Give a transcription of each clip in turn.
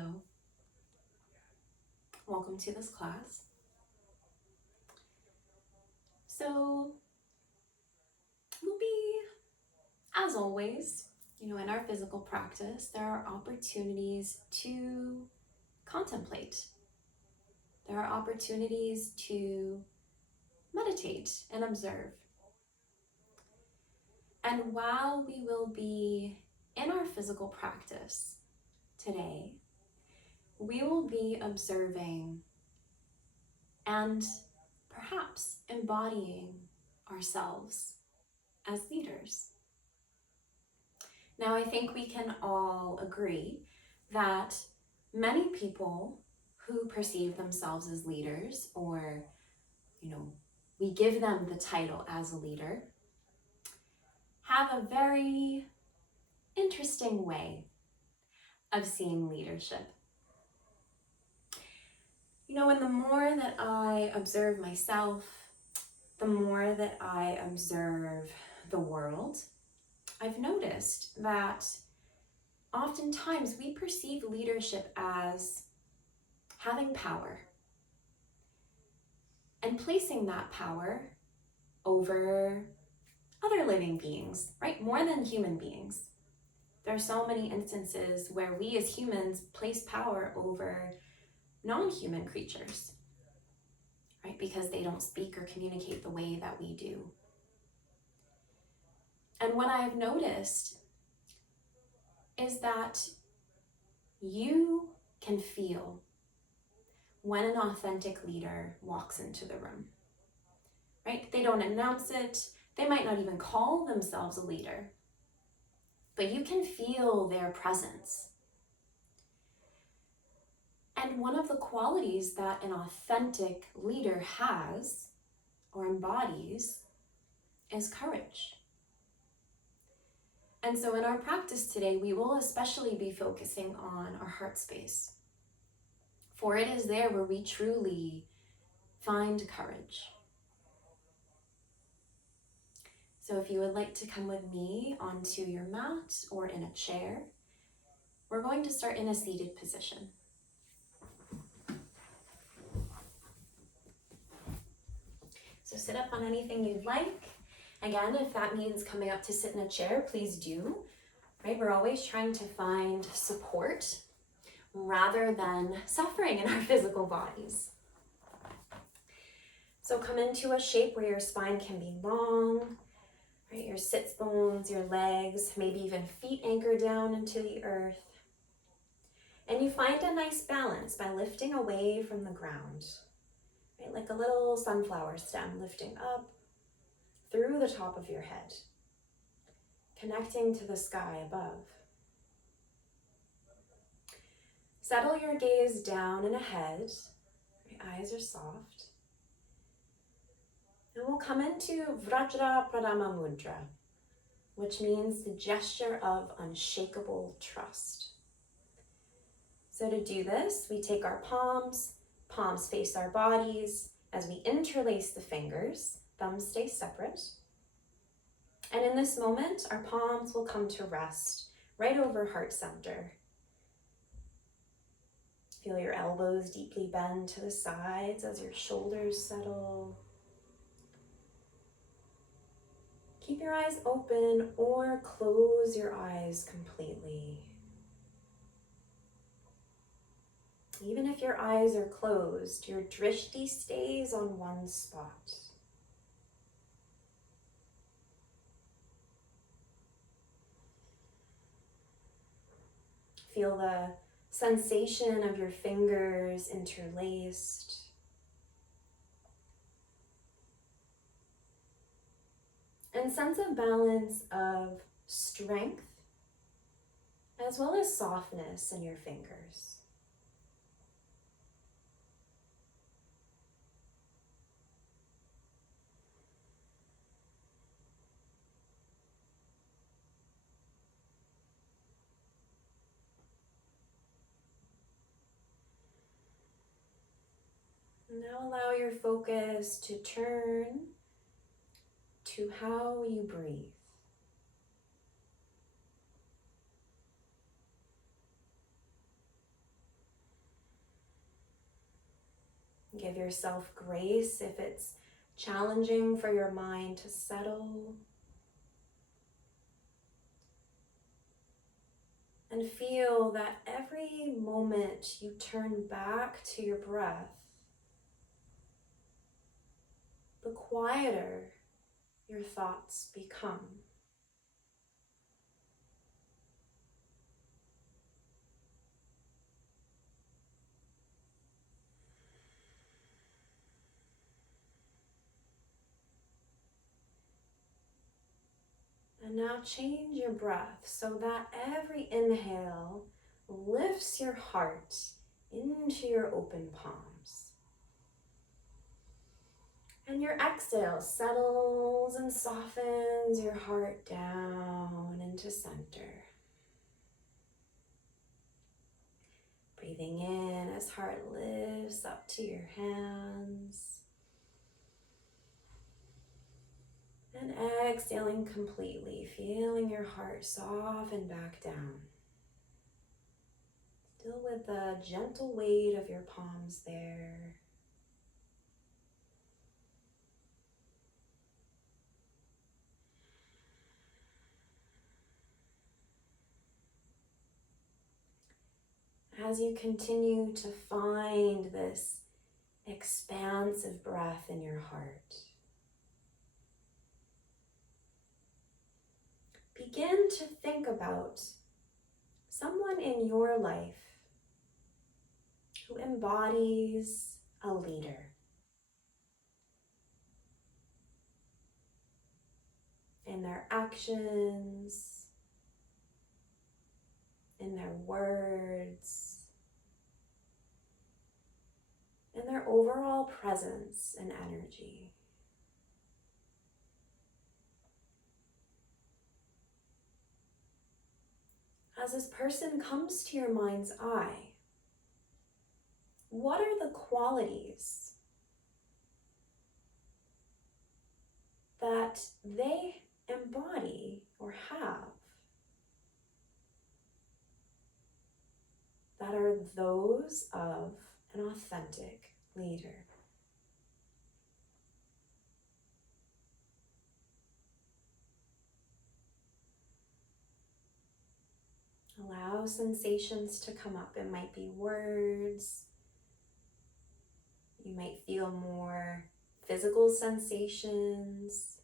Hello, welcome to this class. So we'll be, as always, in our physical practice, there are opportunities to contemplate. There are opportunities to meditate and observe. And while we will be in our physical practice today, we will be observing and perhaps embodying ourselves as leaders. Now, I think we can all agree that many people who perceive themselves as leaders, or, we give them the title as a leader, have a very interesting way of seeing leadership. And the more that I observe myself, the more that I observe the world, I've noticed that oftentimes we perceive leadership as having power and placing that power over other living beings, right? More than human beings. There are so many instances where we as humans place power over non-human creatures, right? Because they don't speak or communicate the way that we do. And what I've noticed is that you can feel when an authentic leader walks into the room, right? They don't announce it. They might not even call themselves a leader, but you can feel their presence. And one of the qualities that an authentic leader has or embodies is courage. And so in our practice today, we will especially be focusing on our heart space, for it is there where we truly find courage. So if you would like to come with me onto your mat or in a chair, we're going to start in a seated position. So sit up on anything you'd like. Again, if that means coming up to sit in a chair, please do. Right? We're always trying to find support rather than suffering in our physical bodies. So come into a shape where your spine can be long, right? Your sits bones, your legs, maybe even feet anchor down into the earth. And you find a nice balance by lifting away from the ground, right? Like a little sunflower stem lifting up through the top of your head, connecting to the sky above. Settle your gaze down and ahead. Your eyes are soft. And we'll come into Vrajra Pradama Mudra, which means the gesture of unshakable trust. So to do this, we take our palms face our bodies. As we interlace the fingers, thumbs stay separate. And in this moment, our palms will come to rest right over heart center. Feel your elbows deeply bend to the sides as your shoulders settle. Keep your eyes open or close your eyes completely. Even if your eyes are closed, your drishti stays on one spot. Feel the sensation of your fingers interlaced. And sense a balance of strength as well as softness in your fingers. Now allow your focus to turn to how you breathe. Give yourself grace if it's challenging for your mind to settle. And feel that every moment you turn back to your breath, the quieter your thoughts become. And now change your breath so that every inhale lifts your heart into your open palms. And your exhale settles and softens your heart down into center. Breathing in as heart lifts up to your hands. And exhaling completely, feeling your heart soften back down. Still with the gentle weight of your palms there. As you continue to find this expansive breath in your heart, begin to think about someone in your life who embodies a leader. In their actions, in their words, in their overall presence and energy. As this person comes to your mind's eye, what are the qualities that they embody or have that are those of an authentic leader? Allow sensations to come up. It might be words. You might feel more physical sensations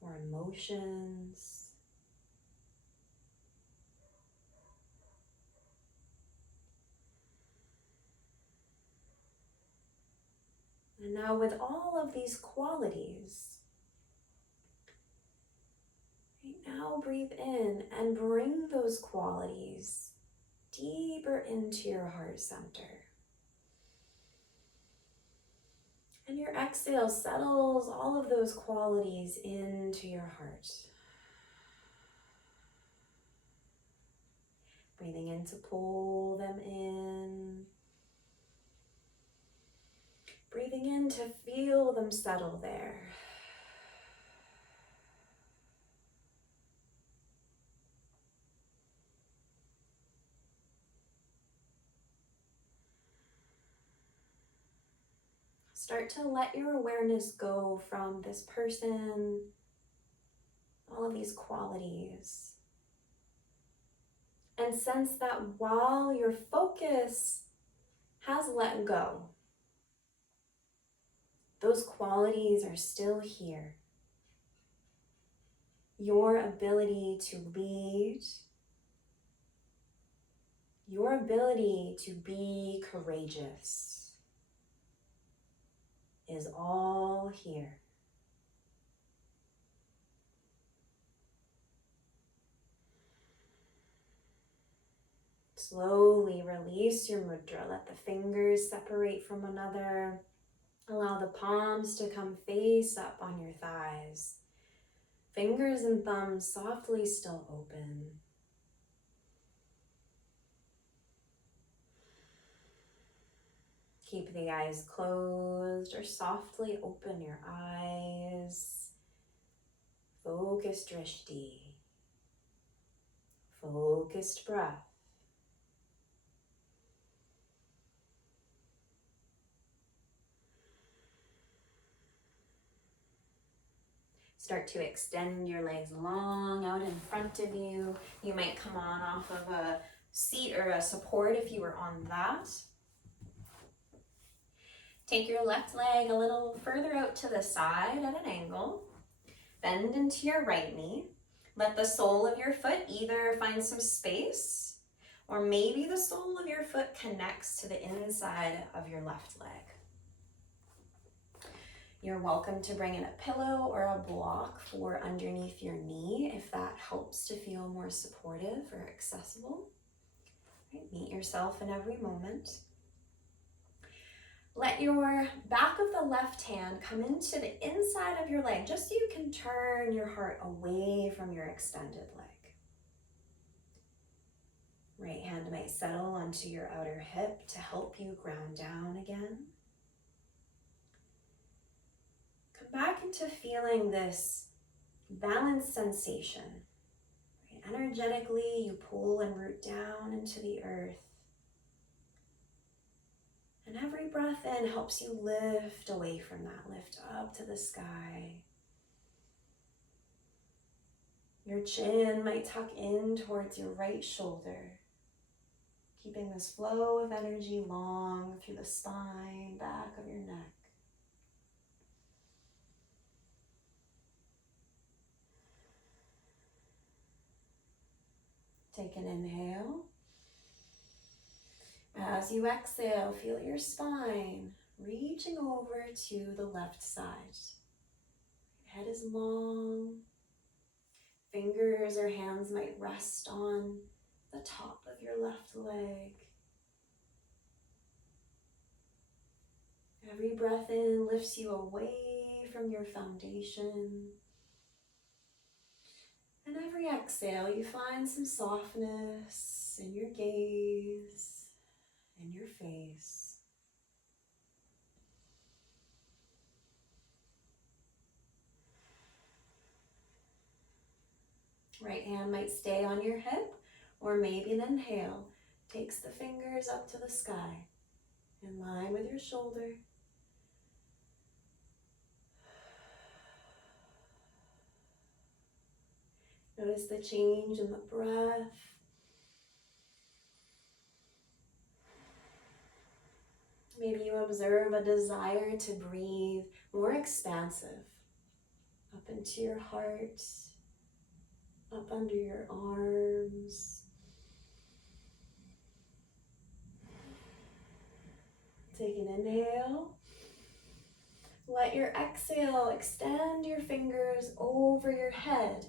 or emotions. And now with all of these qualities, right now breathe in and bring those qualities deeper into your heart center. And your exhale settles all of those qualities into your heart. Breathing in to pull them in. Breathing in to feel them settle there. Start to let your awareness go from this person, all of these qualities, and sense that while your focus has let go, those qualities are still here. Your ability to lead, your ability to be courageous is all here. Slowly release your mudra. Let the fingers separate from one another. Allow the palms to come face up on your thighs. Fingers and thumbs softly still open. Keep the eyes closed or softly open your eyes. Focused drishti. Focused breath. Start to extend your legs long out in front of you. You might come on off of a seat or a support if you were on that. Take your left leg a little further out to the side at an angle. Bend into your right knee. Let the sole of your foot either find some space, or maybe the sole of your foot connects to the inside of your left leg. You're welcome to bring in a pillow or a block for underneath your knee if that helps to feel more supportive or accessible. Right, meet yourself in every moment. Let your back of the left hand come into the inside of your leg, just so you can turn your heart away from your extended leg. Right hand might settle onto your outer hip to help you ground down again. Come back into feeling this balanced sensation. Right? Energetically, you pull and root down into the earth. And every breath in helps you lift away from that, lift up to the sky. Your chin might tuck in towards your right shoulder, keeping this flow of energy long through the spine, back of your neck. Take an inhale. As you exhale, feel your spine reaching over to the left side. Head is long. Fingers or hands might rest on the top of your left leg. Every breath in lifts you away from your foundation. And every exhale, you find some softness in your gaze, in your face. Right hand might stay on your hip, or maybe an inhale takes the fingers up to the sky, in line with your shoulder. Notice the change in the breath. Maybe you observe a desire to breathe more expansive, up into your heart, up under your arms. Take an inhale. Let your exhale extend your fingers over your head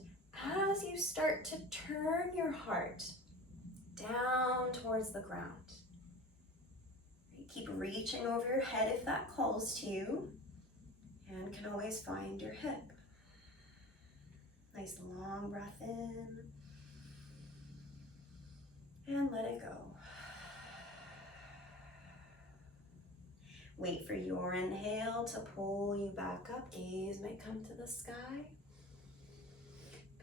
as you start to turn your heart down towards the ground. Keep reaching over your head if that calls to you, and can always find your hip. Nice long breath in, and let it go. Wait for your inhale to pull you back up. Gaze might come to the sky.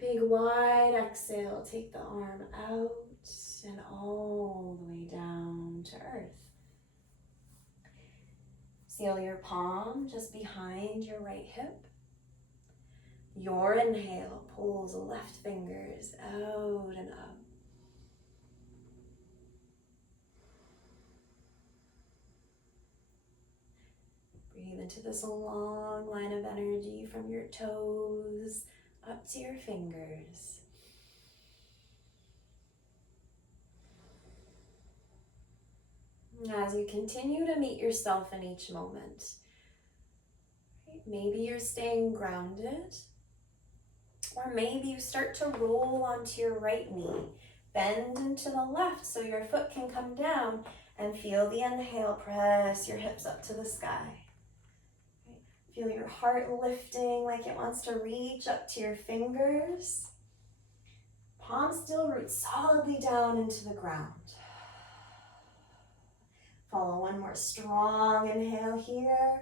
Big wide exhale, take the arm out and all the way down to earth. Seal your palm just behind your right hip. Your inhale pulls the left fingers out and up. Breathe into this long line of energy from your toes up to your fingers. As you continue to meet yourself in each moment, maybe you're staying grounded, or maybe you start to roll onto your right knee, bend into the left so your foot can come down, and feel the inhale press your hips up to the sky. Feel your heart lifting like it wants to reach up to your fingers. Palms still root solidly down into the ground. Follow one more strong inhale here.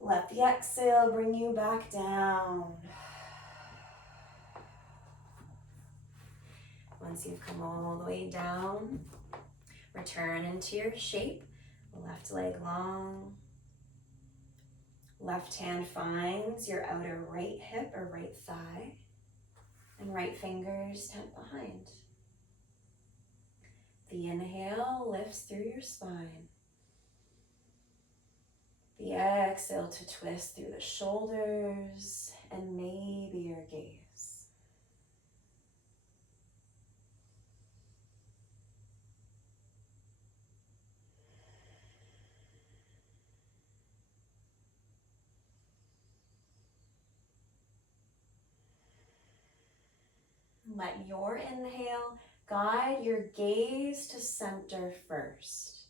Let the exhale bring you back down. Once you've come all the way down, return into your shape. Left leg long, Left hand finds your outer right hip or right thigh, and right fingers tap behind. The inhale lifts through your spine. The exhale to twist through the shoulders and maybe your gaze. Let your inhale guide your gaze to center first.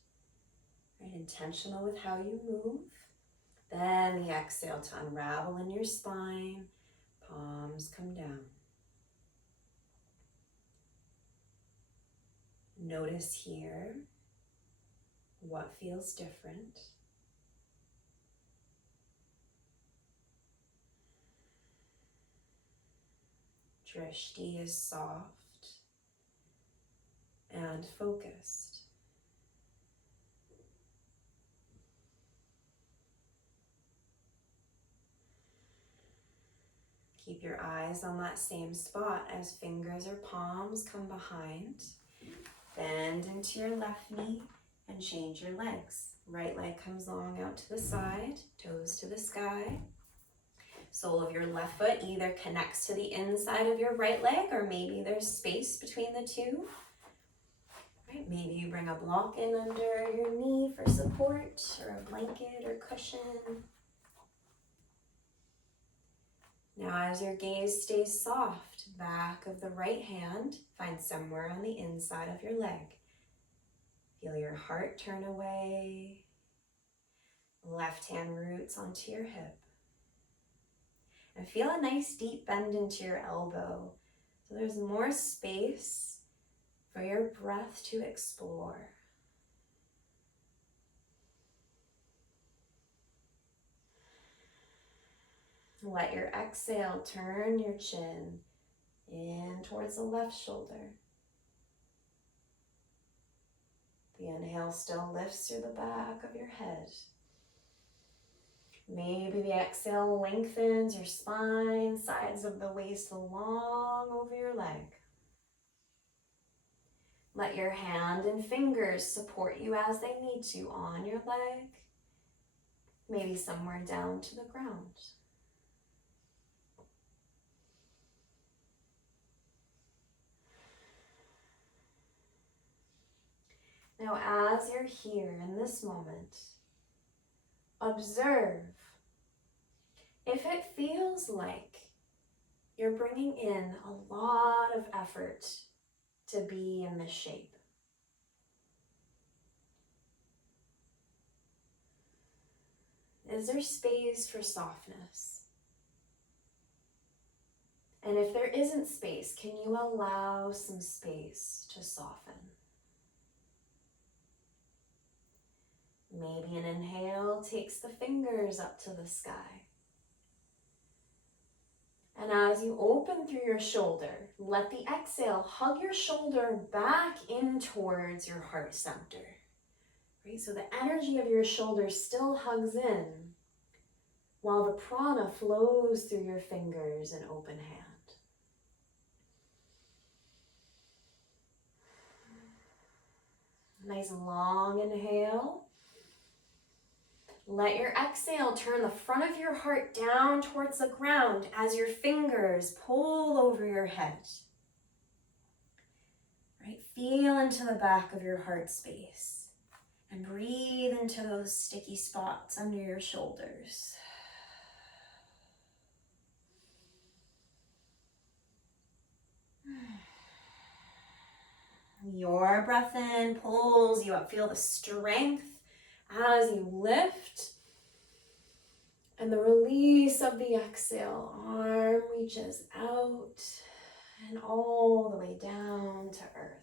Right, intentional with how you move. Then the exhale to unravel in your spine. Palms come down. Notice here what feels different. Drishti is soft and focused. Keep your eyes on that same spot as fingers or palms come behind. Bend into your left knee and change your legs. Right leg comes long out to the side, toes to the sky. Sole of your left foot either connects to the inside of your right leg or maybe there's space between the two. Right, maybe you bring a block in under your knee for support or a blanket or cushion. Now as your gaze stays soft, back of the right hand, find somewhere on the inside of your leg. Feel your heart turn away. Left hand roots onto your hip. And feel a nice deep bend into your elbow. So there's more space for your breath to explore. Let your exhale turn your chin in towards the left shoulder. The inhale still lifts through the back of your head. Maybe the exhale lengthens your spine, sides of the waist long over your leg. Let your hand and fingers support you as they need to on your leg, maybe somewhere down to the ground. Now, as you're here in this moment, observe if it feels like you're bringing in a lot of effort to be in this shape. Is there space for softness? And if there isn't space, can you allow some space to soften? Maybe an inhale takes the fingers up to the sky. And as you open through your shoulder, let the exhale hug your shoulder back in towards your heart center. Right? So the energy of your shoulder still hugs in while the prana flows through your fingers in open hand. Nice long inhale. Let your exhale turn the front of your heart down towards the ground as your fingers pull over your head. Right? Feel into the back of your heart space and breathe into those sticky spots under your shoulders. Your breath in pulls you up. Feel the strength as you lift. And the release of the exhale. Arm reaches out and all the way down to earth.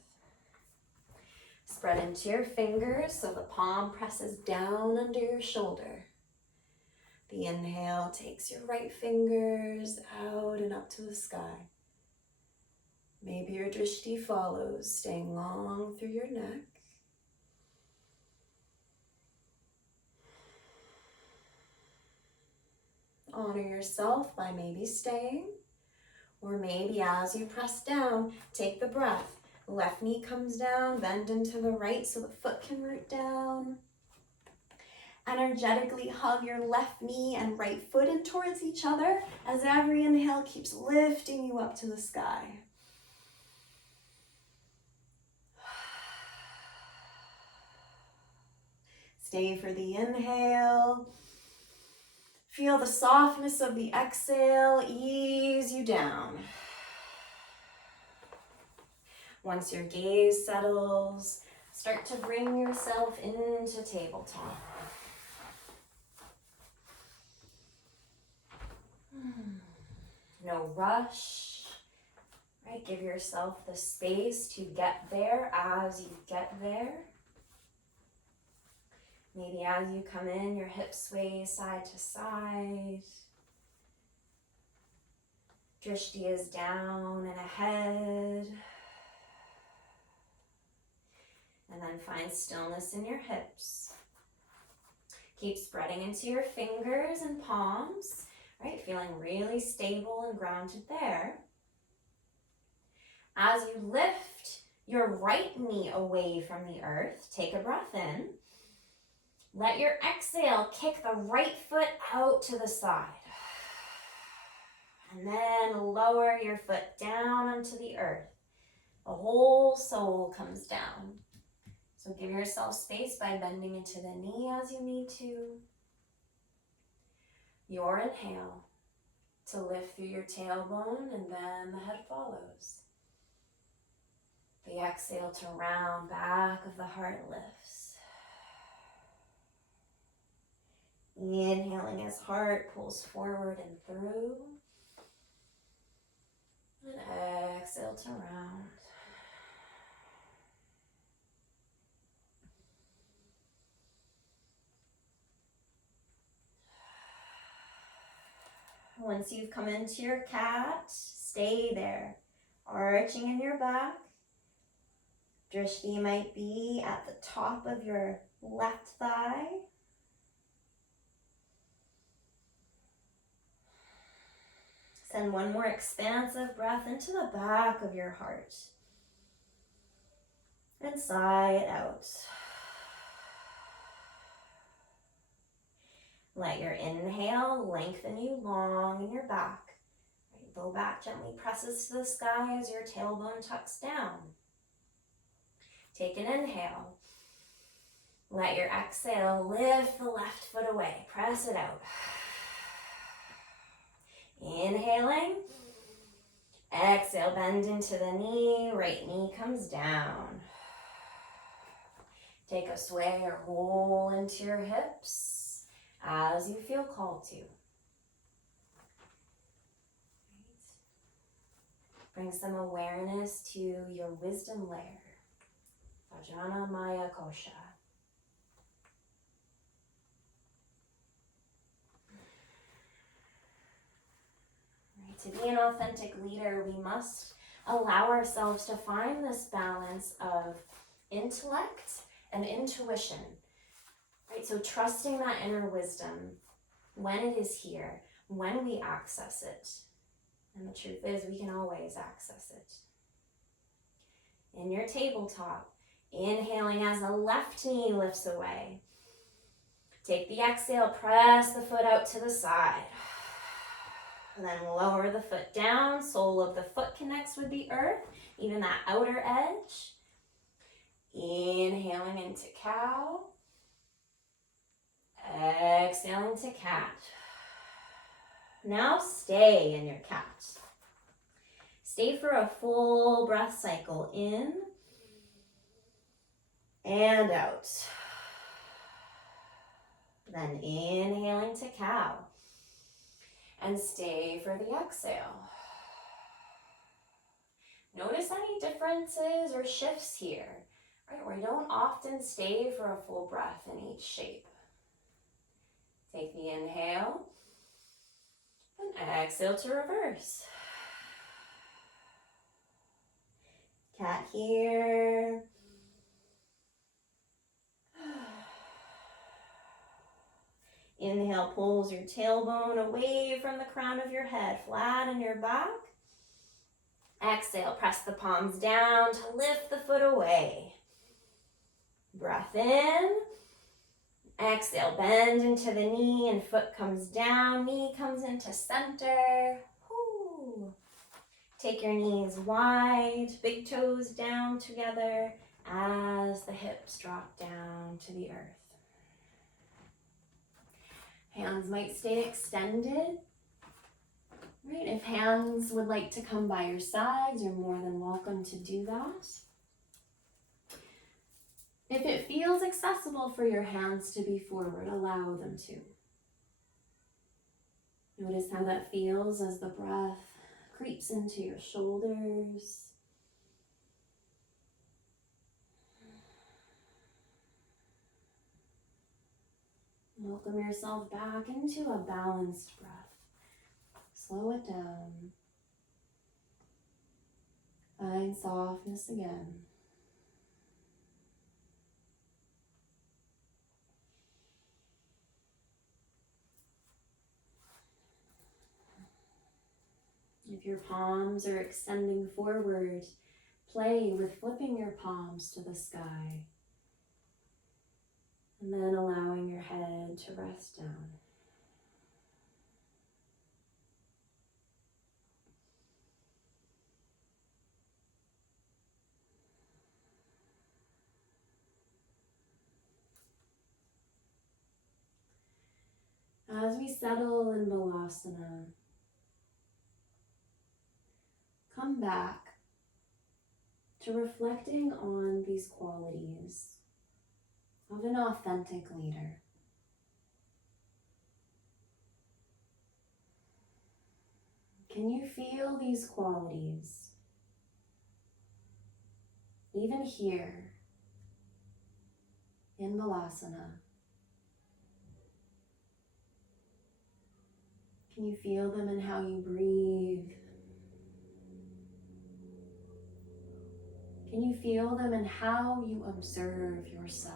Spread into your fingers so the palm presses down under your shoulder. The inhale takes your right fingers out and up to the sky. Maybe your drishti follows, staying long through your neck. Honor yourself by maybe staying, or maybe as you press down, take the breath. Left knee comes down, bend into the right so the foot can root down. Energetically hug your left knee and right foot in towards each other as every inhale keeps lifting you up to the sky. Stay for the inhale. Feel the softness of the exhale ease you down. Once your gaze settles, start to bring yourself into tabletop. No rush, right? Give yourself the space to get there as you get there. Maybe as you come in, your hips sway side to side. Drishti is down and ahead. And then find stillness in your hips. Keep spreading into your fingers and palms, right? Feeling really stable and grounded there. As you lift your right knee away from the earth, take a breath in. Let your exhale kick the right foot out to the side. And then lower your foot down onto the earth. The whole soul comes down. So give yourself space by bending into the knee as you need to. Your inhale to lift through your tailbone, and then the head follows. The exhale to round back of the heart lifts. Inhaling as heart pulls forward and through. And exhale to round. Once you've come into your cat, stay there, arching in your back. Drishti might be at the top of your left thigh. Send one more expansive breath into the back of your heart. And sigh it out. Let your inhale lengthen you long in your back. Low back gently presses to the sky as your tailbone tucks down. Take an inhale. Let your exhale lift the left foot away. Press it out. Inhaling. Exhale, bend into the knee. Right knee comes down. Take a sway or roll into your hips as you feel called to. Bring some awareness to your wisdom layer. Vajrana Maya Kosha. To be an authentic leader, we must allow ourselves to find this balance of intellect and intuition. Right? So trusting that inner wisdom when it is here, when we access it. And the truth is, we can always access it. In your tabletop, inhaling as the left knee lifts away. Take the exhale, press the foot out to the side. And then lower the foot down, sole of the foot connects with the earth, even that outer edge. Inhaling into cow. Exhaling to cat. Now stay in your cat. Stay for a full breath cycle in and out. Then inhaling to cow. And stay for the exhale. Notice any differences or shifts here, right? We don't often stay for a full breath in each shape. Take the inhale and exhale to reverse. Cat here. Inhale pulls your tailbone away from the crown of your head, flatten your back. Exhale, press the palms down to lift the foot away. Breath in. Exhale, bend into the knee and foot comes down, knee comes into center. Woo. Take your knees wide, big toes down together as the hips drop down to the earth. Hands might stay extended. Right, if hands would like to come by your sides, you're more than welcome to do that. If it feels accessible for your hands to be forward, allow them to. Notice how that feels as the breath creeps into your shoulders. Welcome yourself back into a balanced breath. Slow it down. Find softness again. If your palms are extending forward, play with flipping your palms to the sky. And then allowing your head to rest down. As we settle in Balasana, come back to reflecting on these qualities of an authentic leader. Can you feel these qualities even here in Balasana? Can you feel them in how you breathe? Can you feel them in how you observe yourself?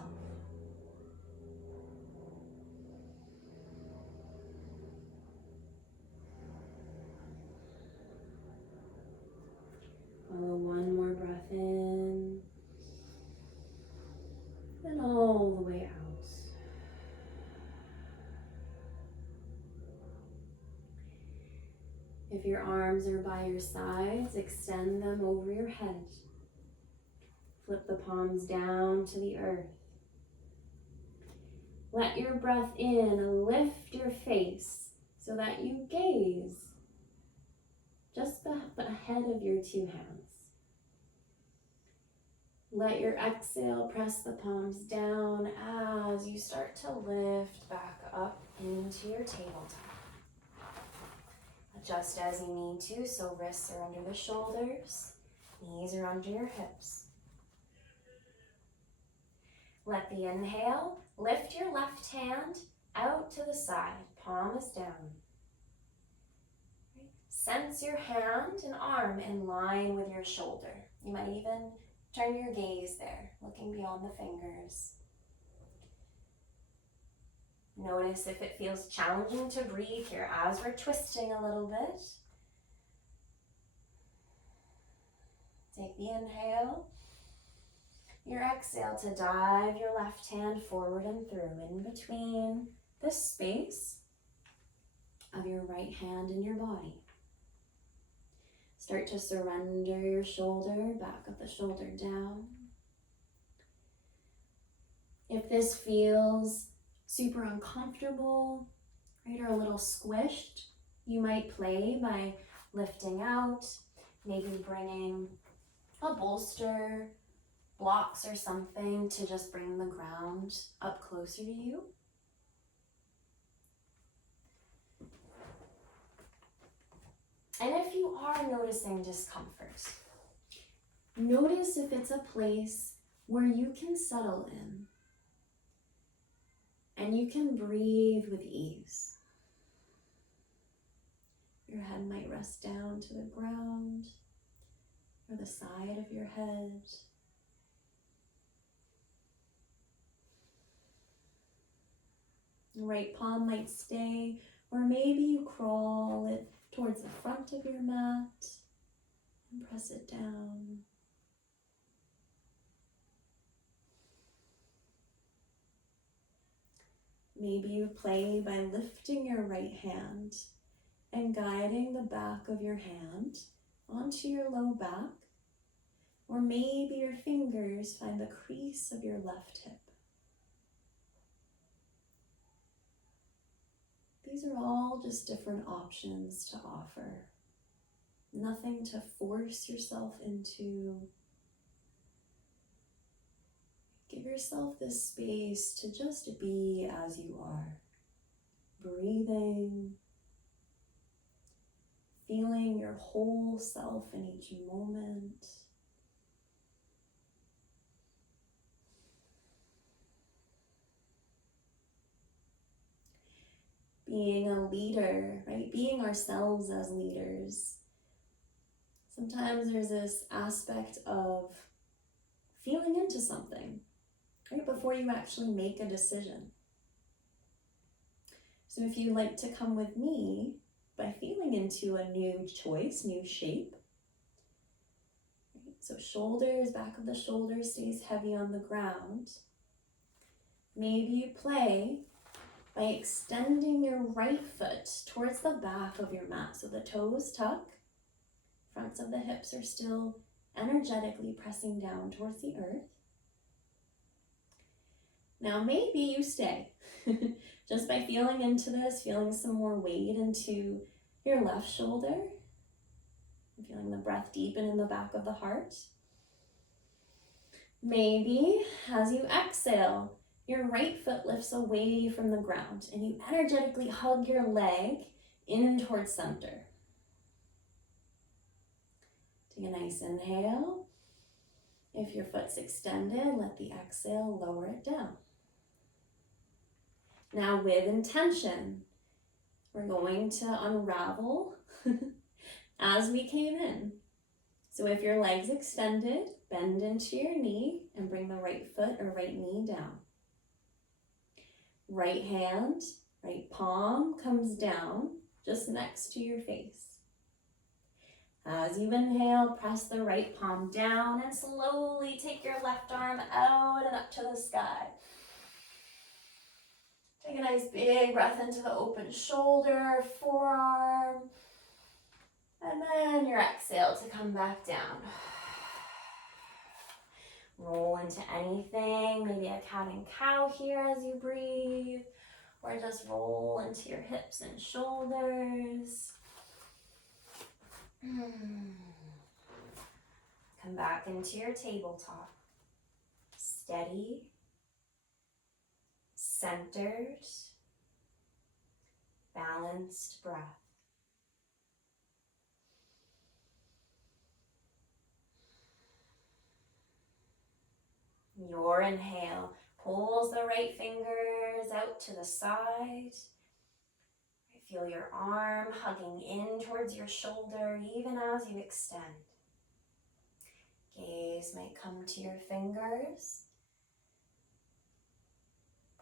Follow one more breath in and all the way out. If your arms are by your sides, extend them over your head. Flip the palms down to the earth. Let your breath in lift your face so that you gaze just ahead of your two hands. Let your exhale press the palms down as you start to lift back up into your tabletop. Adjust as you need to, so wrists are under the shoulders, knees are under your hips. Let the inhale lift your left hand out to the side, palm is down. Sense your hand and arm in line with your shoulder. You might even turn your gaze there, looking beyond the fingers. Notice if it feels challenging to breathe here as we're twisting a little bit. Take the inhale. Your exhale to dive your left hand forward and through in between the space of your right hand and your body. Start to surrender your shoulder, back of the shoulder down. If this feels super uncomfortable, right, or a little squished, you might play by lifting out, maybe bringing a bolster, blocks or something to just bring the ground up closer to you. And if you are noticing discomfort, notice if it's a place where you can settle in and you can breathe with ease. Your head might rest down to the ground or the side of your head. The right palm might stay, or maybe you crawl it towards the front of your mat and press it down. Maybe you play by lifting your right hand and guiding the back of your hand onto your low back, or maybe your fingers find the crease of your left hip. These are all just different options to offer. Nothing to force yourself into. Give yourself this space to just be as you are. Breathing, feeling your whole self in each moment. Being a leader, right? Being ourselves as leaders. Sometimes there's this aspect of feeling into something, right? Before you actually make a decision. So if you'd like to come with me by feeling into a new choice, new shape. Right? So shoulders, back of the shoulders stays heavy on the ground. Maybe you play by extending your right foot towards the back of your mat. So the toes tuck, fronts of the hips are still energetically pressing down towards the earth. Now maybe you stay, just by feeling into this, feeling some more weight into your left shoulder, feeling the breath deepen in the back of the heart. Maybe as you exhale, your right foot lifts away from the ground and you energetically hug your leg in towards center. Take a nice inhale. If your foot's extended, let the exhale lower it down. Now with intention, we're going to unravel as we came in. So if your leg's extended, bend into your knee and bring the right foot or right knee down. Right hand, right palm comes down just next to your face. As you inhale, press the right palm down and slowly take your left arm out and up to the sky. Take a nice big breath into the open shoulder, forearm, and then your exhale to come back down. Roll into anything, maybe a cat and cow here as you breathe, or just roll into your hips and shoulders. Come back into your tabletop. Steady, centered, balanced breath. Your inhale pulls the right fingers out to the side. Feel your arm hugging in towards your shoulder even as you extend. Gaze might come to your fingers.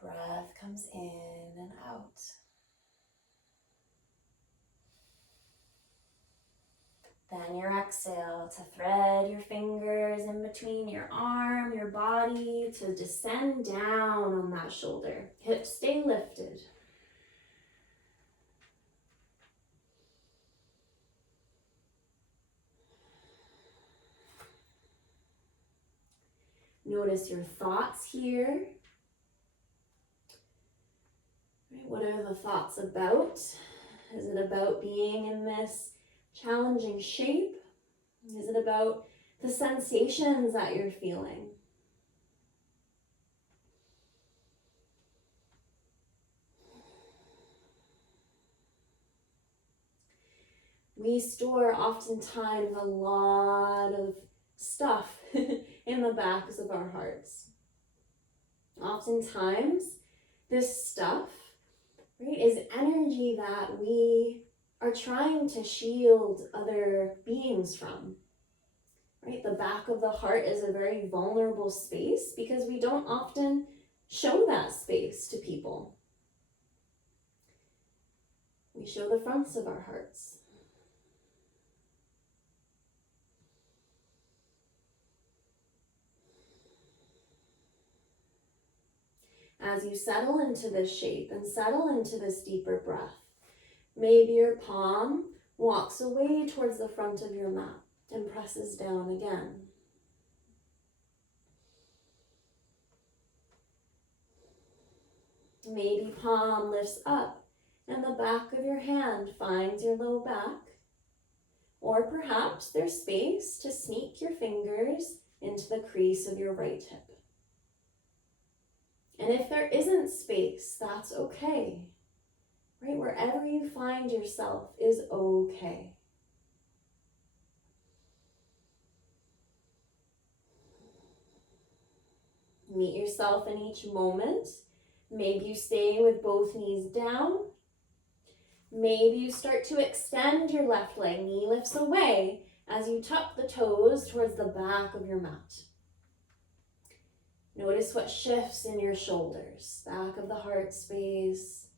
Breath comes in and out. Then your exhale to thread your fingers in between your arm, your body, to descend down on that shoulder. Hips stay lifted. Notice your thoughts here. What are the thoughts about? Is it about being in this challenging shape? Is it about the sensations that you're feeling? We store oftentimes a lot of stuff in the backs of our hearts. Oftentimes, this stuff, right, is energy that we are trying to shield other beings from. Right? The back of the heart is a very vulnerable space because we don't often show that space to people. We show the fronts of our hearts. As you settle into this shape and settle into this deeper breath, maybe your palm walks away towards the front of your mat and presses down again. Maybe palm lifts up and the back of your hand finds your low back. Or perhaps there's space to sneak your fingers into the crease of your right hip. And if there isn't space, that's okay. Right? Wherever you find yourself is okay. Meet yourself in each moment. Maybe you stay with both knees down. Maybe you start to extend your left leg. Knee lifts away as you tuck the toes towards the back of your mat. Notice what shifts in your shoulders, back of the heart space.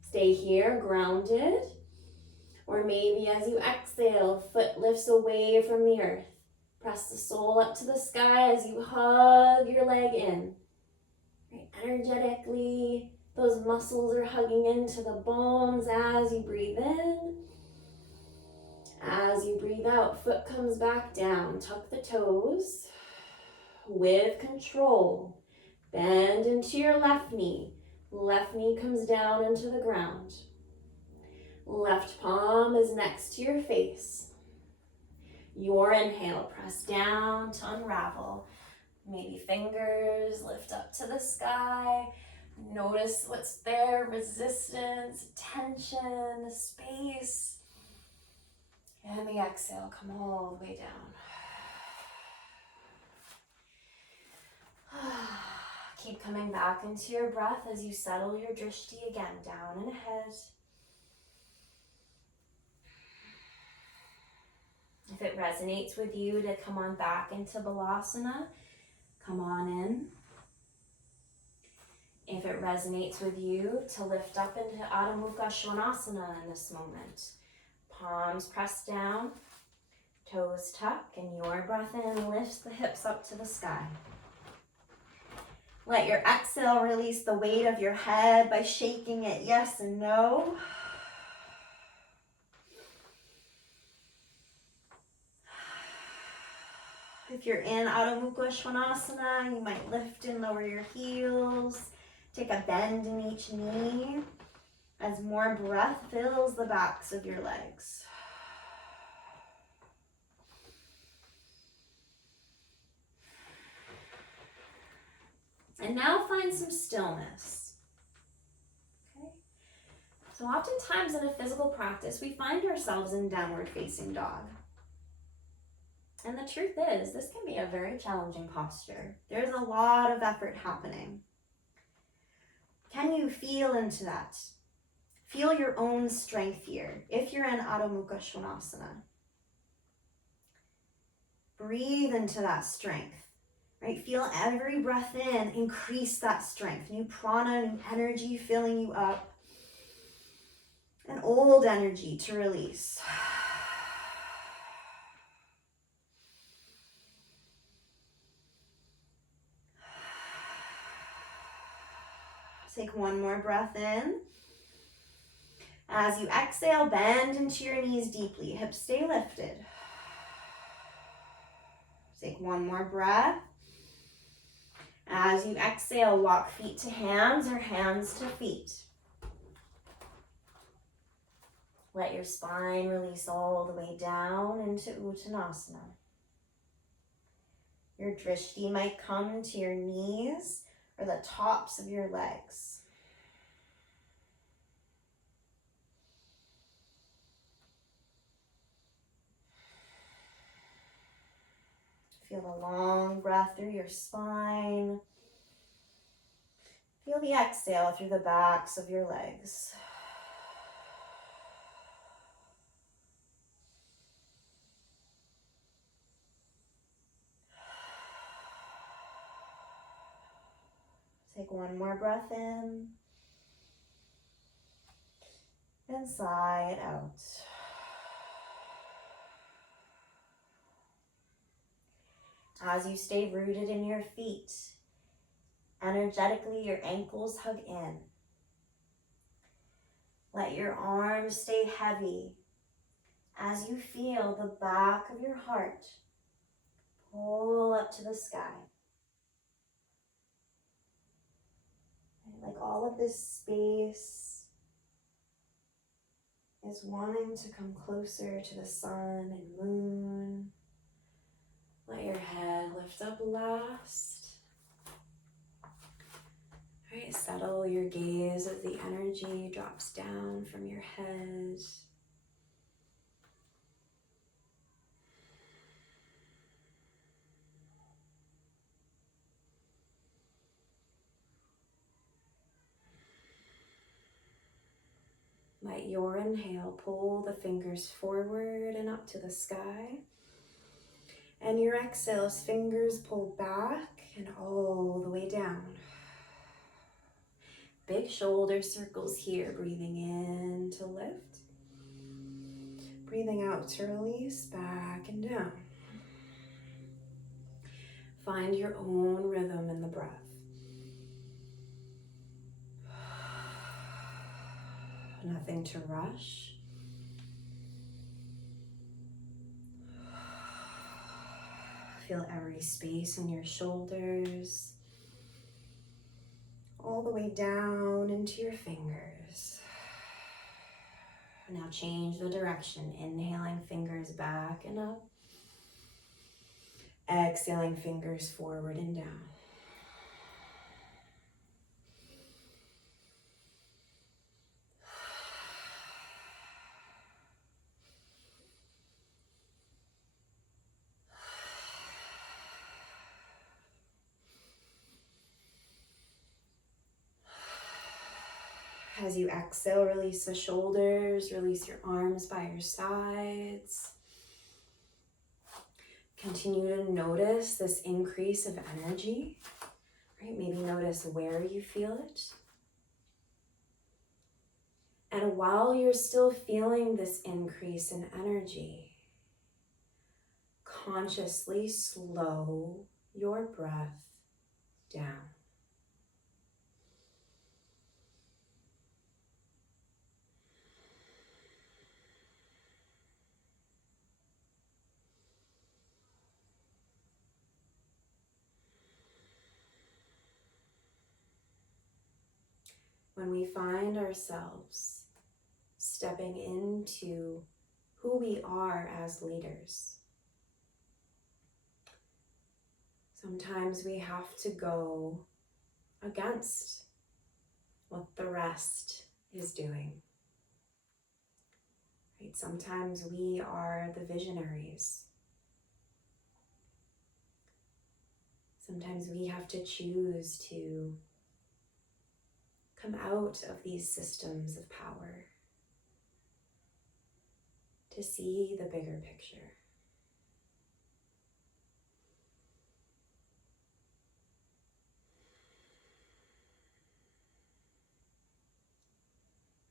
Stay here, grounded. Or maybe as you exhale, foot lifts away from the earth. Press the sole up to the sky as you hug your leg in. Right? Energetically, those muscles are hugging into the bones as you breathe in. As you breathe out, foot comes back down. Tuck the toes with control. Bend into your left knee. Left knee comes down into the ground. Left palm is next to your face. Your inhale, press down to unravel. Maybe fingers lift up to the sky. Notice what's there, resistance, tension, space. And the exhale, come all the way down. Keep coming back into your breath as you settle your drishti again, down and ahead. If it resonates with you to come on back into Balasana, come on in. If it resonates with you to lift up into Adho Mukha Svanasana in this moment, palms pressed down, toes tuck, and your breath in lifts the hips up to the sky. Let your exhale release the weight of your head by shaking it yes and no. If you're in Adho Mukha Svanasana, you might lift and lower your heels. Take a bend in each knee as more breath fills the backs of your legs. And now find some stillness. Okay? So oftentimes in a physical practice, we find ourselves in downward facing dog. And the truth is, this can be a very challenging posture. There's a lot of effort happening. Can you feel into that? Feel your own strength here, if you're in Adho Mukha Svanasana. Breathe into that strength, right? Feel every breath in, increase that strength. New prana, new energy filling you up. And old energy to release. Take one more breath in. As you exhale, bend into your knees deeply. Hips stay lifted. Take one more breath. As you exhale, walk feet to hands or hands to feet. Let your spine release all the way down into Uttanasana. Your drishti might come to your knees or the tops of your legs. Feel the long breath through your spine. Feel the exhale through the backs of your legs. Take one more breath in and sigh it out. As you stay rooted in your feet, energetically your ankles hug in. Let your arms stay heavy as you feel the back of your heart pull up to the sky. Like all of this space is wanting to come closer to the sun and moon. Let your head lift up last. All right, settle your gaze as the energy drops down from your head. Let your inhale pull the fingers forward and up to the sky. And your exhale's fingers pull back and all the way down. Big shoulder circles here, breathing in to lift. Breathing out to release, back and down. Find your own rhythm in the breath. Nothing to rush. Feel every space in your shoulders, all the way down into your fingers. Now change the direction, inhaling fingers back and up. Exhaling fingers forward and down. As you exhale, release the shoulders, release your arms by your sides. Continue to notice this increase of energy, right? Maybe notice where you feel it. And while you're still feeling this increase in energy, consciously slow your breath down. When we find ourselves stepping into who we are as leaders, sometimes we have to go against what the rest is doing. Right? Sometimes we are the visionaries. Sometimes we have to choose to come out of these systems of power to see the bigger picture.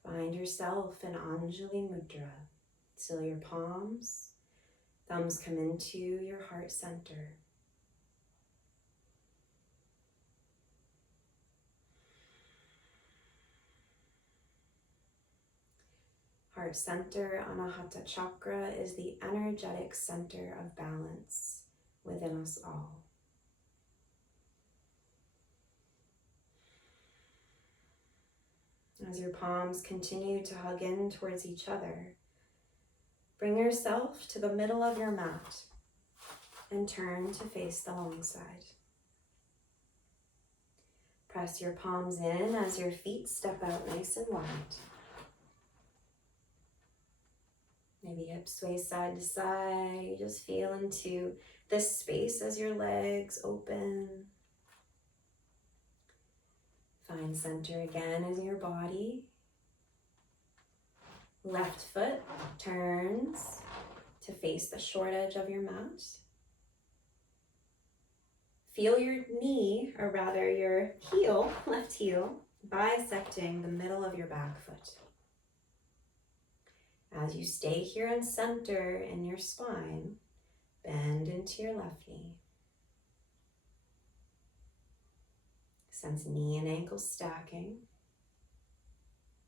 Find yourself in Anjali Mudra. Still your palms, thumbs come into your heart center. Heart center, anahata chakra, is the energetic center of balance within us all. As your palms continue to hug in towards each other, bring yourself to the middle of your mat and turn to face the long side. Press your palms in as your feet step out nice and wide. Maybe hips sway side to side. Just feel into this space as your legs open. Find center again as your body. Left foot turns to face the short edge of your mat. Feel your knee, or rather your heel, left heel, bisecting the middle of your back foot. As you stay here in center in your spine, bend into your left knee. Sense knee and ankle stacking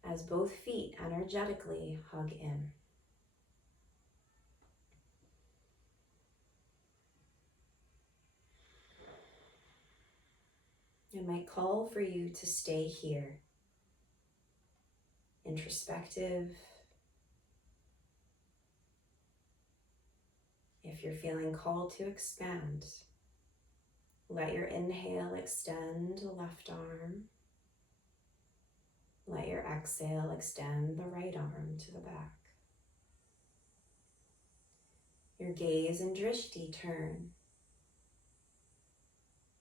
as both feet energetically hug in. It might call for you to stay here, introspective. If you're feeling called to expand, let your inhale extend the left arm. Let your exhale extend the right arm to the back. Your gaze and drishti turn.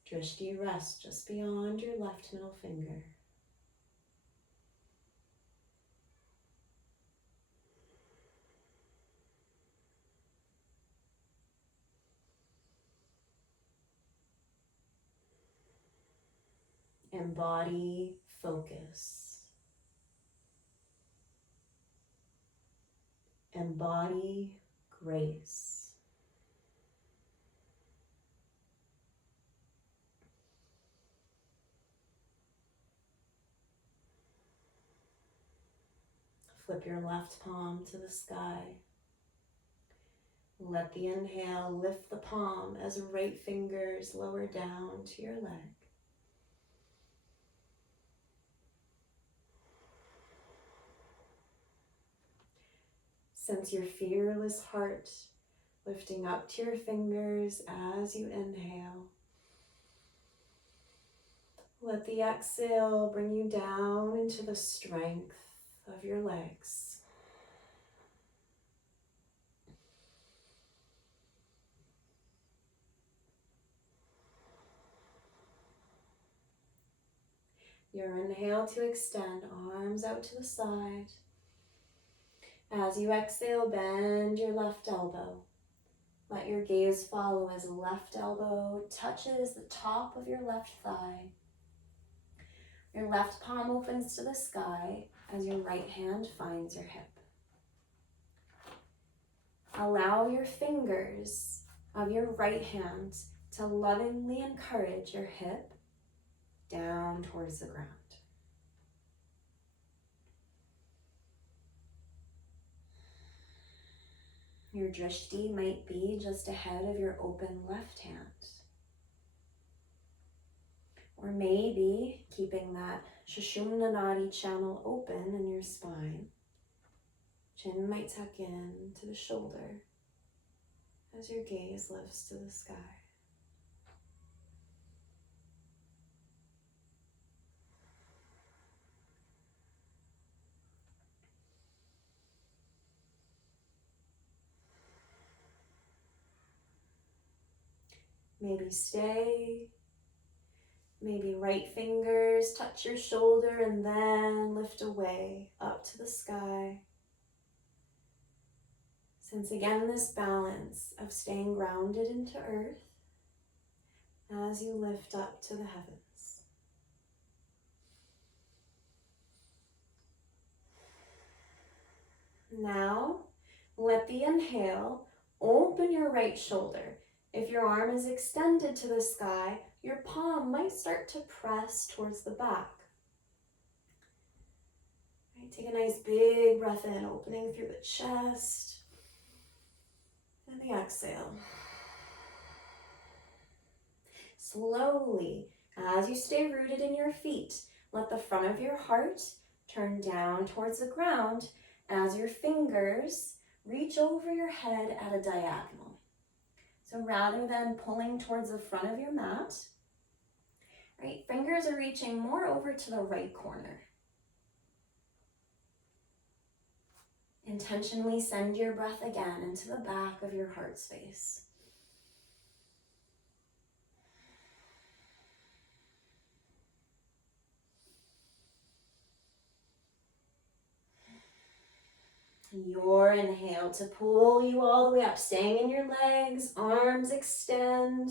Drishti rests just beyond your left middle finger. Embody focus. Embody grace. Flip your left palm to the sky. Let the inhale lift the palm as right fingers lower down to your leg. Sense your fearless heart lifting up to your fingers as you inhale. Let the exhale bring you down into the strength of your legs. Your inhale to extend, arms out to the side. As you exhale, bend your left elbow. Let your gaze follow as left elbow touches the top of your left thigh. Your left palm opens to the sky as your right hand finds your hip. Allow your fingers of your right hand to lovingly encourage your hip down towards the ground. Your drishti might be just ahead of your open left hand. Or maybe keeping that Sushumna Nadi channel open in your spine. Chin might tuck in to the shoulder as your gaze lifts to the sky. Maybe stay. Maybe right fingers touch your shoulder and then lift away up to the sky. Sense again this balance of staying grounded into earth as you lift up to the heavens. Now, let the inhale open your right shoulder. If your arm is extended to the sky, your palm might start to press towards the back. Right, take a nice big breath in, opening through the chest. And the exhale. Slowly, as you stay rooted in your feet, let the front of your heart turn down towards the ground as your fingers reach over your head at a diagonal. So rather than pulling towards the front of your mat, right, fingers are reaching more over to the right corner. Intentionally send your breath again into the back of your heart space. Your inhale to pull you all the way up, staying in your legs, arms extend.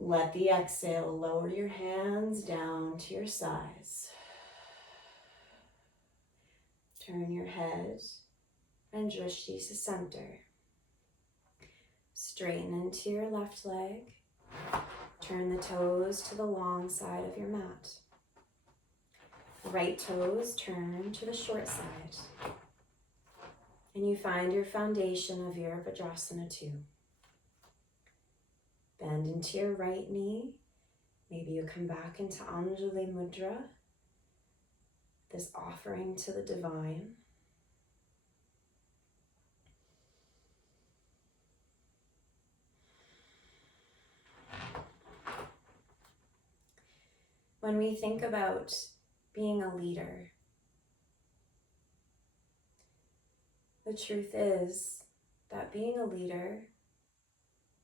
Let the exhale lower your hands down to your sides. Turn your head and drishti to center. Straighten into your left leg. Turn the toes to the long side of your mat. Right toes turn to the short side. And you find your foundation of your Vajrasana 2. Bend into your right knee. Maybe you come back into Anjali Mudra, this offering to the divine. When we think about being a leader, the truth is that being a leader,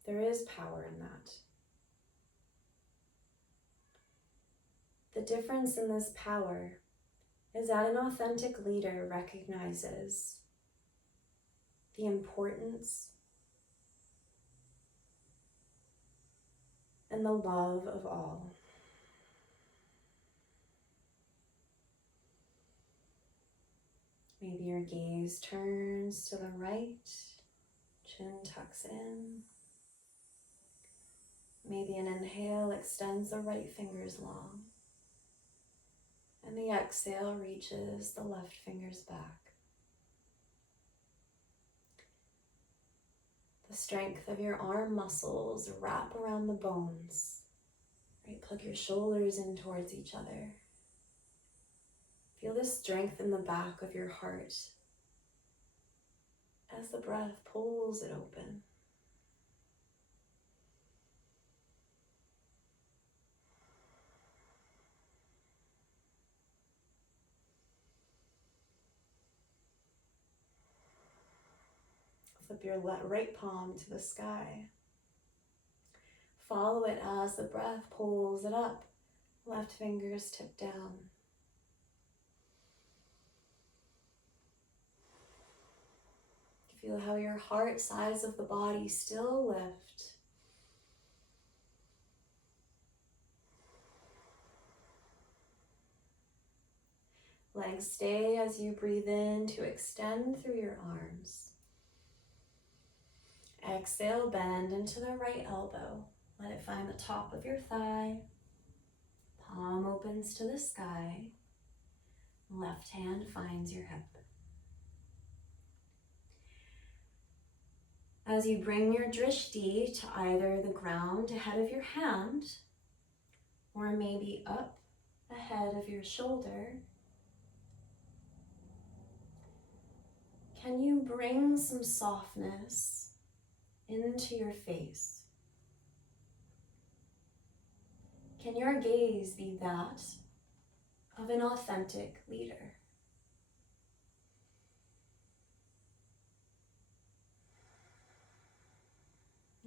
there is power in that. The difference in this power is that an authentic leader recognizes the importance and the love of all. Maybe your gaze turns to the right, chin tucks in. Maybe an inhale extends the right fingers long, and the exhale reaches the left fingers back. The strength of your arm muscles wrap around the bones. Right, plug your shoulders in towards each other. Feel the strength in the back of your heart as the breath pulls it open. Flip your right palm to the sky. Follow it as the breath pulls it up. Left fingers tip down. Feel how your heart, size of the body still lift. Legs stay as you breathe in to extend through your arms. Exhale, bend into the right elbow. Let it find the top of your thigh. Palm opens to the sky. Left hand finds your hip. As you bring your drishti to either the ground ahead of your hand, or maybe up ahead of your shoulder, can you bring some softness into your face? Can your gaze be that of an authentic leader?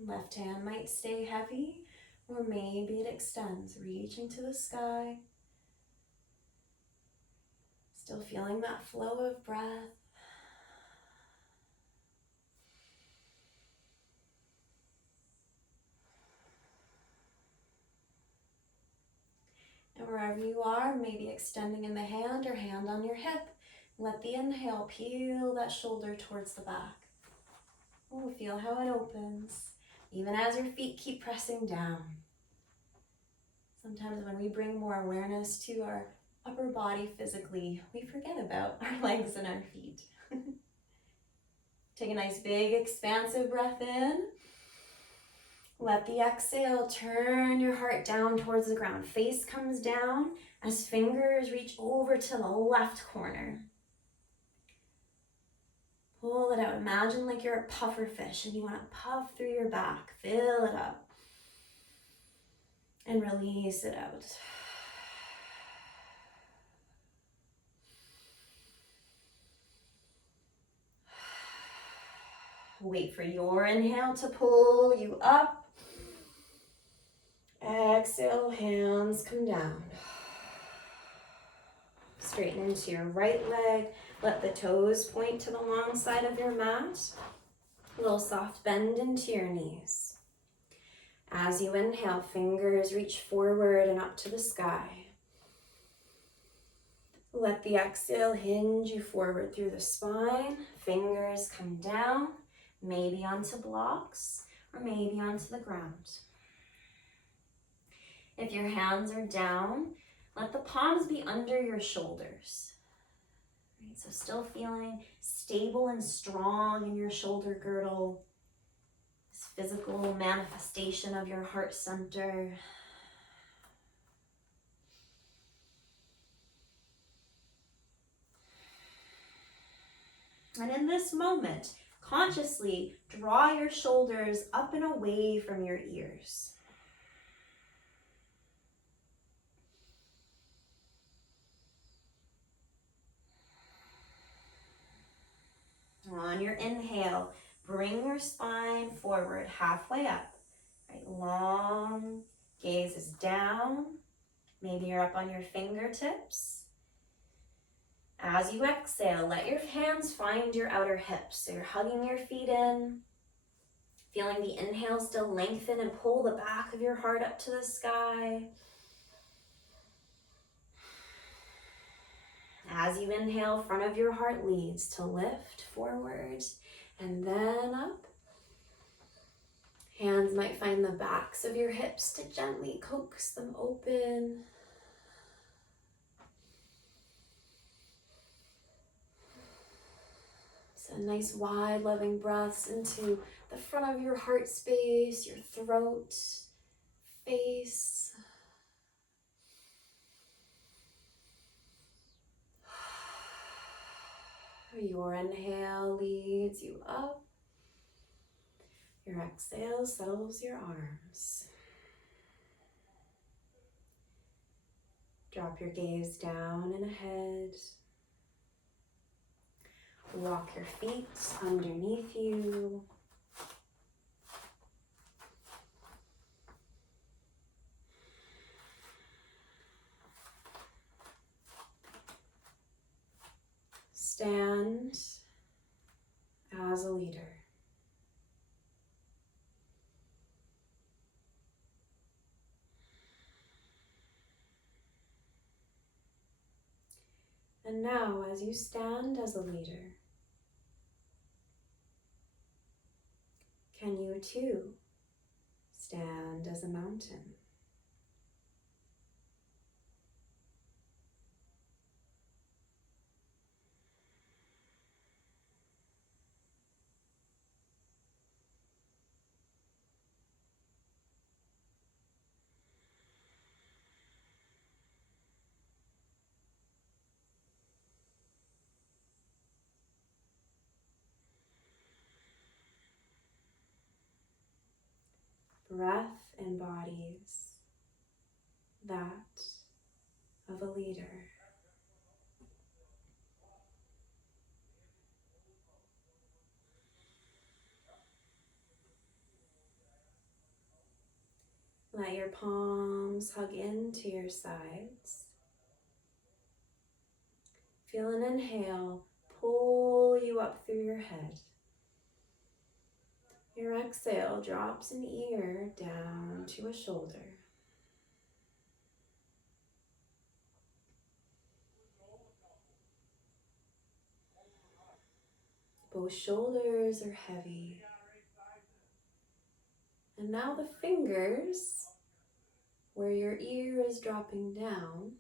Left hand might stay heavy, or maybe it extends, reaching to the sky. Still feeling that flow of breath. And wherever you are, maybe extending in the hand or hand on your hip. Let the inhale peel that shoulder towards the back. Oh, feel how it opens, even as your feet keep pressing down. Sometimes when we bring more awareness to our upper body physically, we forget about our legs and our feet. Take a nice big expansive breath in. Let the exhale turn your heart down towards the ground. Face comes down as fingers reach over to the left corner. Pull it out. Imagine like you're a puffer fish and you want to puff through your back. Fill it up. And release it out. Wait for your inhale to pull you up. Exhale, hands come down. Straighten into your right leg. Let the toes point to the long side of your mat. A little soft bend into your knees. As you inhale, fingers reach forward and up to the sky. Let the exhale hinge you forward through the spine. Fingers come down, maybe onto blocks or maybe onto the ground. If your hands are down, let the palms be under your shoulders. Right, so still feeling stable and strong in your shoulder girdle. This physical manifestation of your heart center. And in this moment, consciously draw your shoulders up and away from your ears. On your inhale, bring your spine forward halfway up. Right, long gaze is down. Maybe you're up on your fingertips. As you exhale, let your hands find your outer hips. So you're hugging your feet in, feeling the inhale still lengthen and pull the back of your heart up to the sky. As you inhale, front of your heart leads to lift forward and then up. Hands might find the backs of your hips to gently coax them open. So nice wide loving breaths into the front of your heart space, your throat, face. Your inhale leads you up. Your exhale settles your arms. Drop your gaze down and ahead. Walk your feet underneath you. Stand as a leader. And now, as you stand as a leader, can you too stand as a mountain? Breath embodies that of a leader. Let your palms hug into your sides. Feel an inhale pull you up through your head. Your exhale drops an ear down to a shoulder. Both shoulders are heavy. And now the fingers, where your ear is dropping down,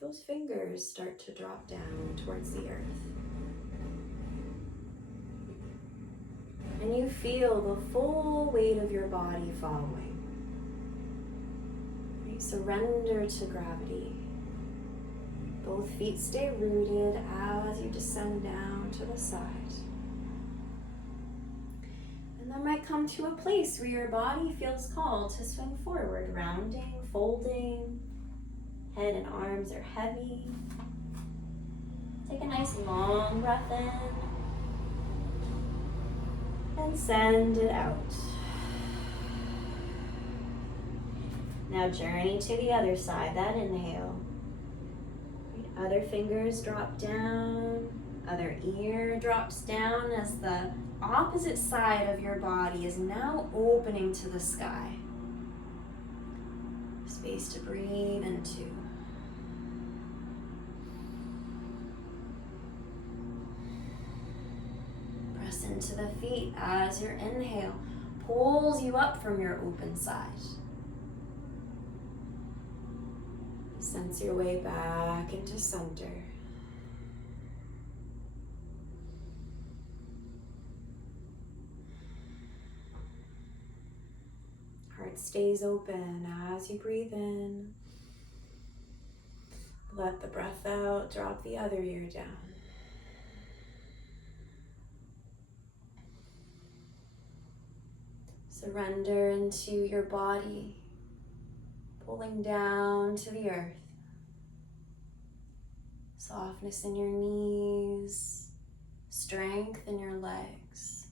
those fingers start to drop down towards the earth. And you feel the full weight of your body following. You surrender to gravity. Both feet stay rooted as you descend down to the side. And then might come to a place where your body feels called to swing forward, rounding, folding. Head and arms are heavy. Take a nice long breath in. And send it out. Now journey to the other side, that inhale. Other fingers drop down, other ear drops down as the opposite side of your body is now opening to the sky. Space to breathe into. Press into the feet as your inhale pulls you up from your open side. Sense your way back into center. Heart stays open as you breathe in. Let the breath out, drop the other ear down. Surrender into your body, pulling down to the earth. Softness in your knees, strength in your legs.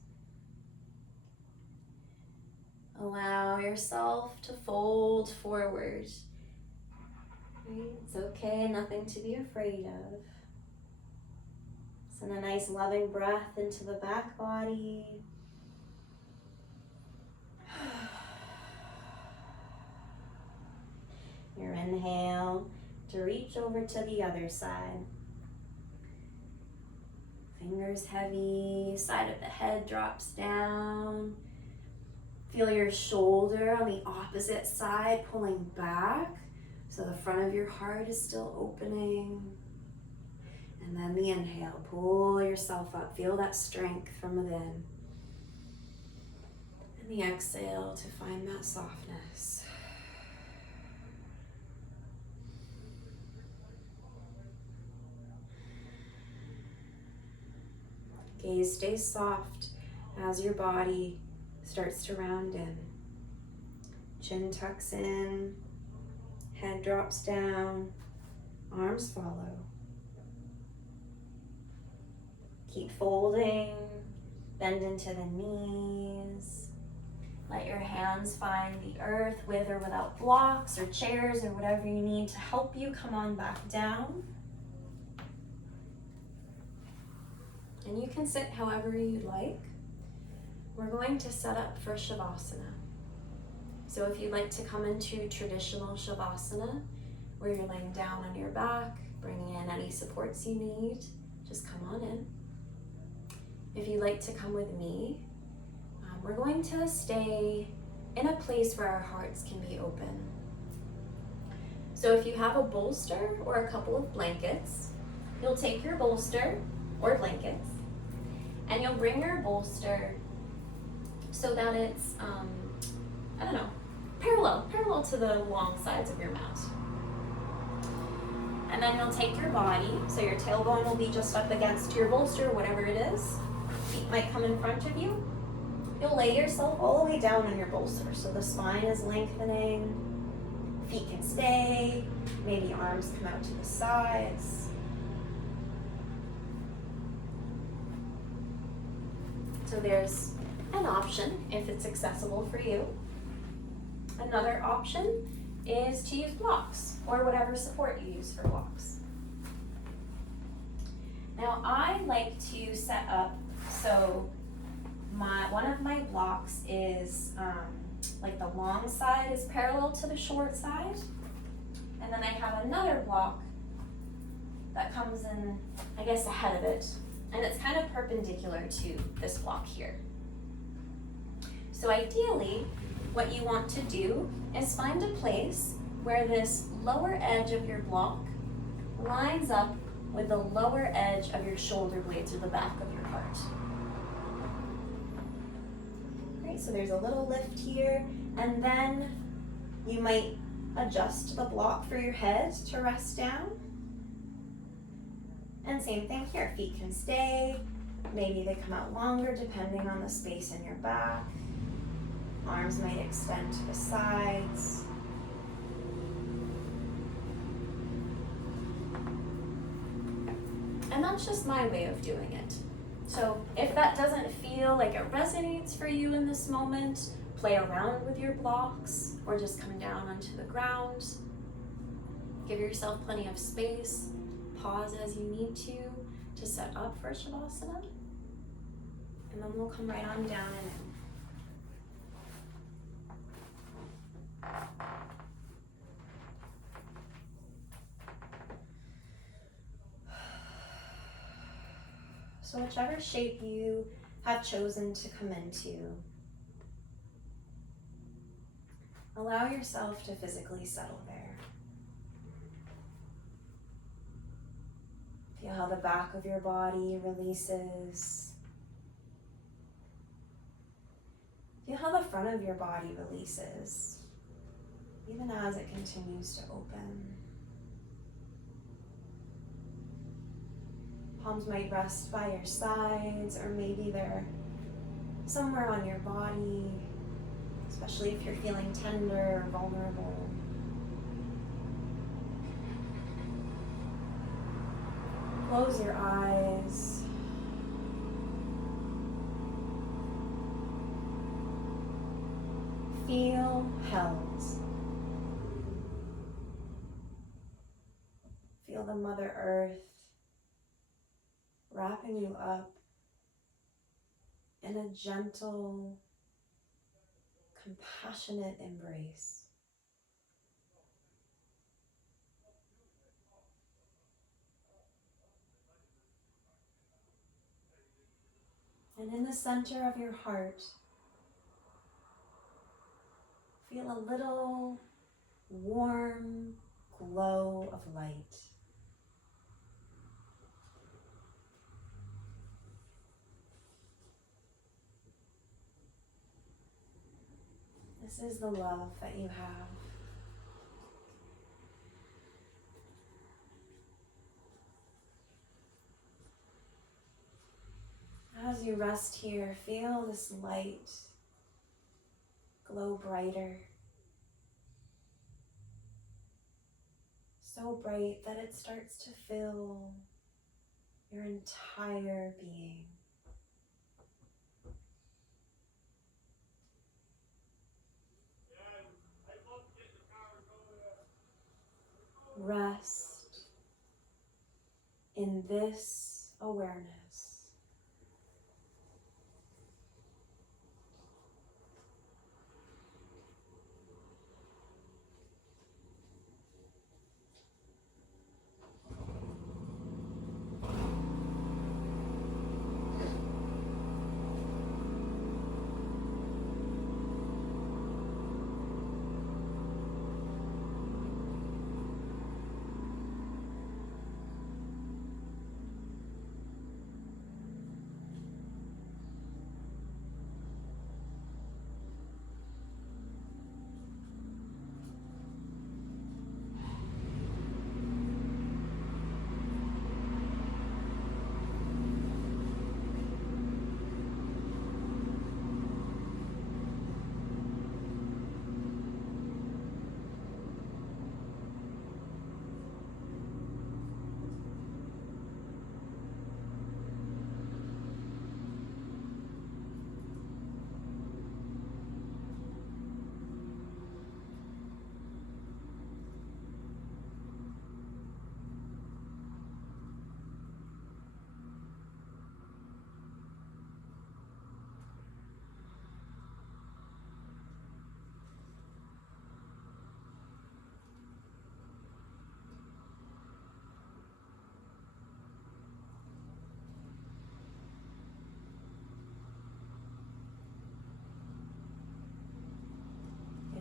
Allow yourself to fold forward. It's okay, nothing to be afraid of. Send a nice loving breath into the back body. Your inhale to reach over to the other side. Fingers heavy, side of the head drops down. Feel your shoulder on the opposite side pulling back, so the front of your heart is still opening. And then the inhale, pull yourself up. Feel that strength from within. And the exhale to find that softness. Gaze stays soft as your body starts to round in. Chin tucks in, head drops down, arms follow. Keep folding, bend into the knees. Let your hands find the earth with or without blocks or chairs or whatever you need to help you come on back down. And you can sit however you'd like. We're going to set up for Shavasana. So if you'd like to come into traditional Shavasana, where you're laying down on your back, bringing in any supports you need, just come on in. If you'd like to come with me, we're going to stay in a place where our hearts can be open. So if you have a bolster or a couple of blankets, you'll take your bolster or blankets, and you'll bring your bolster so that it's, parallel to the long sides of your mat. And then you'll take your body, so your tailbone will be just up against your bolster, whatever it is. Feet might come in front of you. You'll lay yourself all the way down on your bolster, so the spine is lengthening, feet can stay, maybe arms come out to the sides. So there's an option if it's accessible for you. Another option is to use blocks or whatever support you use for blocks. Now I like to set up so one of my blocks is like the long side is parallel to the short side, and then I have another block that comes in, I guess, ahead of it, and it's kind of perpendicular to this block here. So ideally, what you want to do is find a place where this lower edge of your block lines up with the lower edge of your shoulder blades or the back of your heart. Great, so there's a little lift here, and then you might adjust the block for your head to rest down. And same thing here, feet can stay, maybe they come out longer depending on the space in your back. Arms might extend to the sides. And that's just my way of doing it. So if that doesn't feel like it resonates for you in this moment, play around with your blocks or just come down onto the ground. Give yourself plenty of space. Pause as you need to set up for Shavasana. And then we'll come right on down and in. So whichever shape you have chosen to come into, allow yourself to physically settle there. Feel how the back of your body releases. Feel how the front of your body releases, even as it continues to open. Palms might rest by your sides, or maybe they're somewhere on your body, especially if you're feeling tender or vulnerable. Close your eyes. Feel held. Feel the Mother Earth wrapping you up in a gentle, compassionate embrace. And in the center of your heart, feel a little warm glow of light. This is the love that you have. As you rest here, feel this light glow brighter. So bright that it starts to fill your entire being. Rest in this awareness.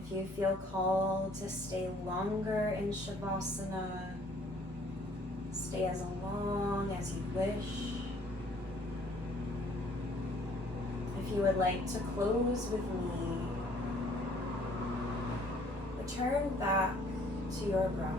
If you feel called to stay longer in Shavasana, stay as long as you wish. If you would like to close with me, return back to your breath.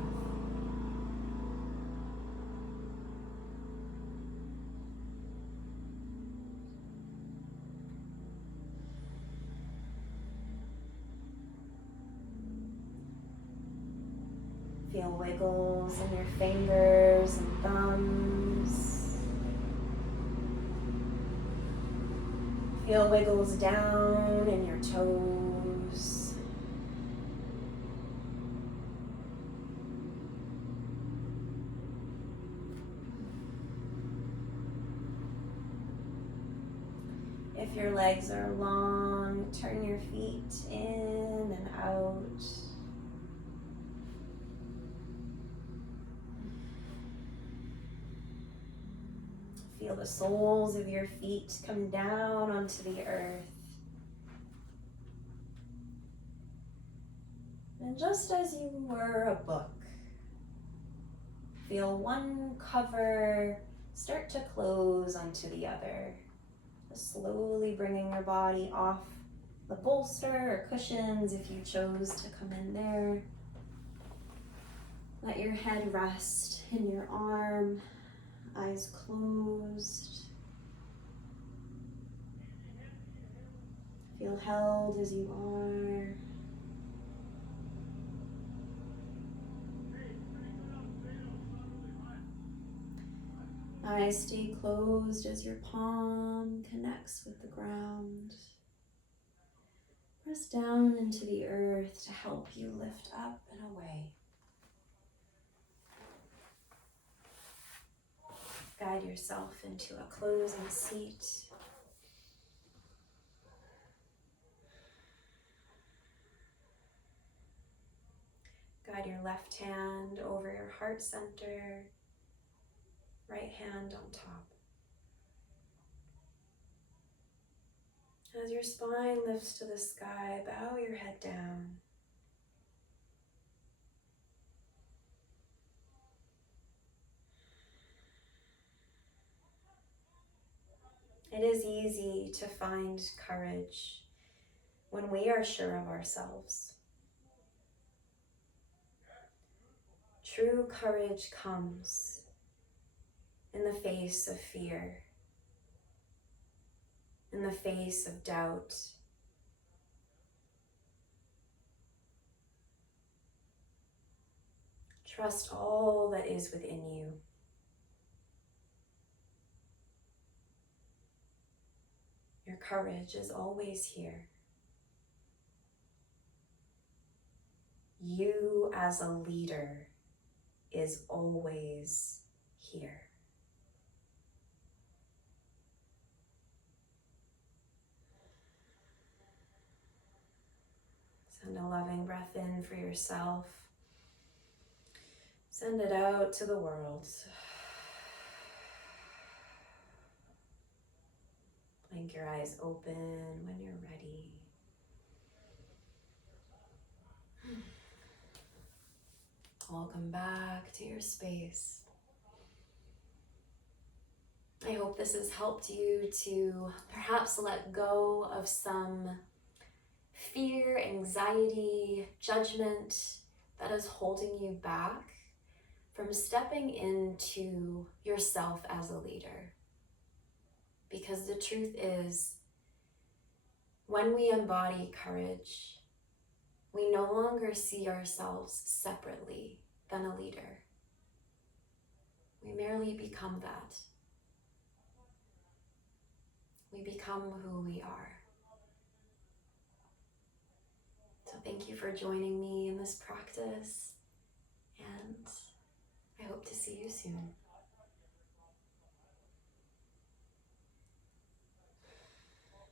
Feel wiggles in your fingers and thumbs. Feel wiggles down in your toes. If your legs are long, turn your feet in and out. Feel the soles of your feet come down onto the earth. And just as you were a book, feel one cover start to close onto the other. Just slowly bringing your body off the bolster or cushions if you chose to come in there. Let your head rest in your arm, eyes closed. Feel held as you are. Eyes stay closed as your palm connects with the ground. Press down into the earth to help you lift up and away. Guide yourself into a closing seat. Guide your left hand over your heart center, right hand on top. As your spine lifts to the sky, bow your head down. It is easy to find courage when we are sure of ourselves. True courage comes in the face of fear, in the face of doubt. Trust all that is within you. Your courage is always here. You as a leader is always here. Send a loving breath in for yourself. Send it out to the world. Blink your eyes open when you're ready. Welcome back to your space. I hope this has helped you to perhaps let go of some fear, anxiety, judgment that is holding you back from stepping into yourself as a leader. Because the truth is, when we embody courage, we no longer see ourselves separately than a leader. We merely become that. We become who we are. So thank you for joining me in this practice, and I hope to see you soon.